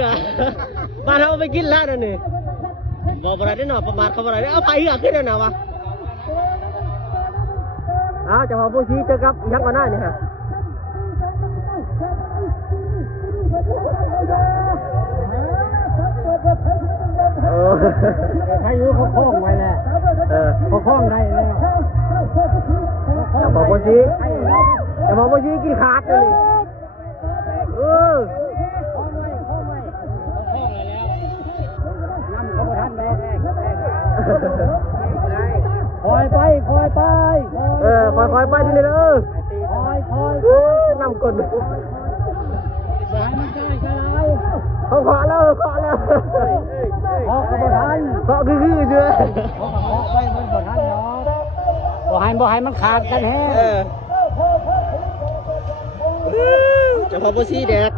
อ่ะบ้านเราไปกินแล้วนั่นนี่บอกอะไรได้หน่อยประมาทเขาอะไรได้เอาไปอ่ะขึ้นแล้วนะวะจะพอผู้ชี้เจอกับยักษ์ก่อนหน้านี่ฮะใครอยู่เขาคล้องไว้แหละเขาคล้องได้แล้วจะพอผู้ชี้กินขาดเลยคล้องไว้คล้องไว้เขาคล้องไว้แล้วนำเขาประทันแม่คอยไปคอยไปไปทีนี้คอยนำกดสายมันใกล้แล้ว เขาเคาะแล้วเคาะกับประทันเคาะคือเชื่อเคาะไปมันประทันเนาะบ่ให้มันขาดกันแฮะจะพอผู้ชี้แดก